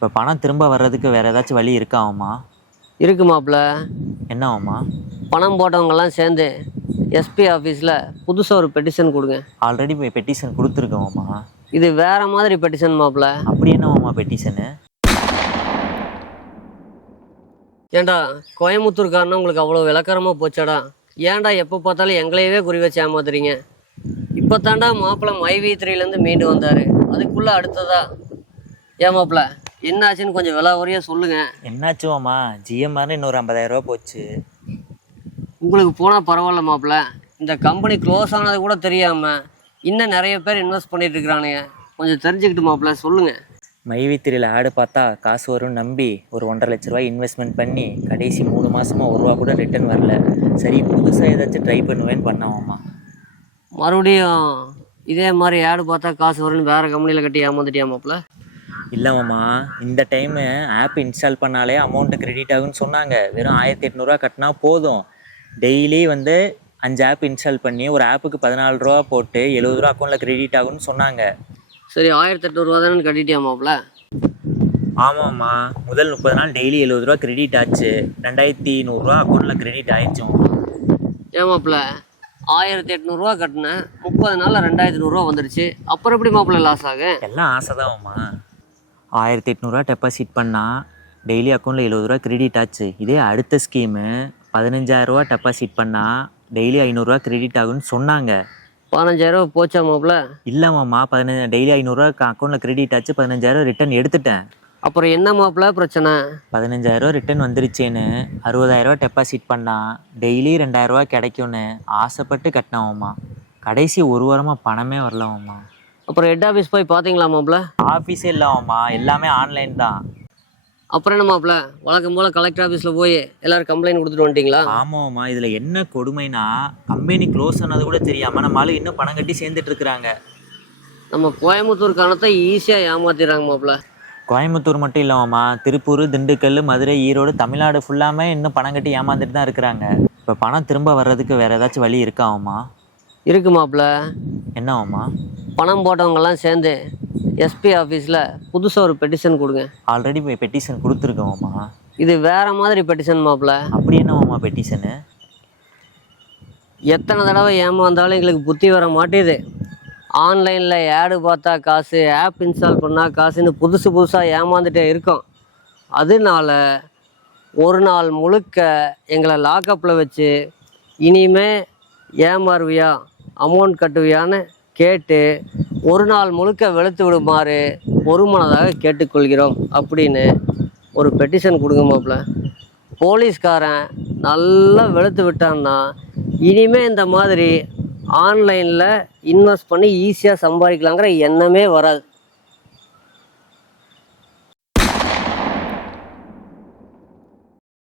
இப்போ பணம் திரும்ப வர்றதுக்கு வேற ஏதாச்சும் வழி இருக்காமா இருக்கு மாப்ள. என்னவாம்மா பணம் போட்டவங்கெல்லாம் சேர்ந்து எஸ்பி ஆஃபீஸில் புதுசாக ஒரு பெட்டிஷன் கொடுங்க. ஆல்ரெடி போய் பெட்டிஷன் கொடுத்துருக்கோம்மா இது வேற மாதிரி பெட்டிஷன் மாப்ள. அப்படி என்னவாம்மா பெட்டிஷனு ஏன்டா கோயம்புத்தூர்காரனா உங்களுக்கு அவ்வளோ விளக்கரமாக போச்சாடா? ஏன்டா எப்போ பார்த்தாலும் எங்களையவே குறி வச்சு ஏமாத்துறீங்க? இப்போ தாண்டா மாப்பிள்ளை மைவி த்ரீலேருந்து மீண்டு வந்தார். அதுக்குள்ளே அடுத்ததா? ஏன் மாப்பிள்ள என்ன ஆச்சுன்னு கொஞ்சம் விலை வரையாக சொல்லுங்கள் என்னாச்சுவாம்மா ஜிஎம்ஆர்னு இன்னொரு ஐம்பதாயிரம் ரூபா போச்சு. உங்களுக்கு போனால் பரவாயில்ல மாப்பிள்ள. இந்த கம்பெனி க்ளோஸ் ஆனது கூட தெரியாமல் இன்னும் நிறைய பேர் இன்வெஸ்ட் பண்ணிட்டு இருக்கிறானுங்க. கொஞ்சம் தெரிஞ்சுக்கிட்டு மாப்பிள்ள சொல்லுங்கள் மைவித்திரியில் ஆடு பார்த்தா காசு வரும்னு நம்பி ஒரு ஒன்றரை லட்ச ரூபாய் இன்வெஸ்ட்மெண்ட் பண்ணி கடைசி மூணு மாசமா ஒரு ரூபா கூட ரிட்டர்ன் வரல. சரி புதுசாக ஏதாச்சும் ட்ரை பண்ணுவேன்னு பண்ணாவாம்மா மறுபடியும் இதே மாதிரி ஆடு பார்த்தா காசு வரும்னு வேறு கம்பெனியில் கட்டி ஏமாந்துட்டியா மாப்பிள்ள? இல்லைம்மாம்மா இந்த டைமு ஆப் இன்ஸ்டால் பண்ணாலே அமௌண்ட்டு கிரெடிட் ஆகுன்னு சொன்னாங்க. வெறும் ஆயிரத்தி எட்நூறுவா கட்டினா போதும். டெய்லி வந்து அஞ்சு ஆப் இன்ஸ்டால் பண்ணி ஒரு ஆப்புக்கு பதினாலு ரூபா போட்டு எழுபது ரூபா அக்கௌண்ட்டில் கிரெடிட் ஆகும்னு சொன்னாங்க. சரி ஆயிரத்தி எட்நூறுவா தானே கட்டிட்டியா மாப்பிள்ள? ஆமாம்மா முதல் முப்பது நாள் டெய்லி எழுபது ரூபா கிரெடிட் ஆச்சு. ரெண்டாயிரத்தி நூறுரூவா அக்கௌண்ட்டில் கிரெடிட் ஆயிடுச்சோம் ஏன் மாப்பிள்ள ஆயிரத்தி எட்நூறுவா கட்டினேன் முப்பது நாளில் ரெண்டாயிரத்தி நூறுரூவா வந்துடுச்சு அப்புறம் எப்படி மாப்பிள்ள லாஸ் ஆகும் எல்லாம் ஆசைதான்மா ஆயிரத்தி எட்நூறுவா டெபாசிட் பண்ணால் டெய்லி அக்கௌண்ட்டில் எழுபது ரூபா கிரெடிட் ஆச்சு. இதே அடுத்த ஸ்கீமு பதினஞ்சாயிரரூவா டெபாசிட் பண்ணால் டெய்லி ஐநூறுரூவா கிரெடிட் ஆகுன்னு சொன்னாங்க. பதினஞ்சாயிரரூவா போச்சா மாப்பிள்ள? இல்லைம்மாம்மா பதினஞ்சு டெய்லி ஐநூறுரூவா அக்கௌண்ட்டில் கிரெடிட் ஆச்சு பதினஞ்சாயிரம் ரிட்டர்ன் எடுத்துட்டேன். அப்புறம் என்ன மாப்பிள்ள பிரச்சனை? பதினஞ்சாயிரம் ரிட்டர்ன் வந்துருச்சேன்னு அறுபதாயிரரூவா டெபாசிட் பண்ணால் டெய்லி ரெண்டாயிரரூவா கிடைக்கும்னு ஆசைப்பட்டு கட்டினவம்மா. கடைசி ஒரு வாரமாக பணமே வரலவாம்மா அப்புறம் ஹெட் ஆஃபீஸ் போய் பார்த்தீங்களா மாப்பிள்ள? ஆஃபீஸே இல்லாமம்மா எல்லாமே ஆன்லைன் தான். அப்புறம் என்ன மாப்பிள்ள? வழக்கம் போல் கலெக்டர் ஆஃபீஸில் போய் எல்லாரும் கம்ப்ளைண்ட் கொடுத்துட்டு வந்துட்டீங்களா? ஆமாம்மா இதில் என்ன கொடுமைனா கம்பெனி க்ளோஸ் ஆனது கூட தெரியாமல் நம்ம ஆளு இன்னும் பணம் கட்டி சேர்ந்துட்டு இருக்கிறாங்க. நம்ம கோயம்புத்தூர் கணத்தை ஈஸியாக ஏமாத்திடுறாங்க மாப்பிள்ள. கோயம்புத்தூர் மட்டும் இல்லாமம்மா திருப்பூர் திண்டுக்கல் மதுரை ஈரோடு தமிழ்நாடு ஃபுல்லாமே இன்னும் பணம் கட்டி ஏமாந்துட்டு தான் இருக்கிறாங்க. இப்போ பணம் திரும்ப வர்றதுக்கு வேறு ஏதாச்சும் வழி இருக்காமா இருக்கு மாப்பிள்ள. என்னவாம்மா பணம் போட்டவங்கெல்லாம் சேர்ந்து எஸ்பி ஆஃபீஸில் புதுசாக ஒரு பெட்டிஷன் கொடுங்க. ஆல்ரெடி போய் பெட்டிஷன் கொடுத்துருக்கோம்மா. இது வேற மாதிரி பெட்டிஷன் மாப்பிள்ள. அப்படி என்னவாம்மா பெட்டிஷனு எத்தனை தடவை ஏமாந்தாலும் எங்களுக்கு புத்தி வர மாட்டேது. ஆன்லைனில் ஆடு பார்த்தா காசு ஆப் இன்ஸ்டால் பண்ணால் காசுன்னு புதுசு புதுசாக ஏமாந்துட்டே இருக்கோம். அதனால ஒரு நாள் முழுக்க எங்களை லாக்கப்பில் வச்சு இனிமே ஏமாறுவியா அமௌண்ட் கட்டுவியான்னு கேட்டு ஒரு நாள் முழுக்க வெளுத்து விடுமாறு ஒருமனதாக கேட்டுக்கொள்கிறோம் அப்படின்னு ஒரு பெட்டிஷன் கொடுங்க மாப்பிள்ள. போலீஸ்காரன் நல்லா வெளுத்து விட்டான்னா இனிமே இந்த மாதிரி ஆன்லைனில் இன்வெஸ்ட் பண்ணி ஈஸியாக சம்பாதிக்கலாங்கிற எண்ணமே வராது.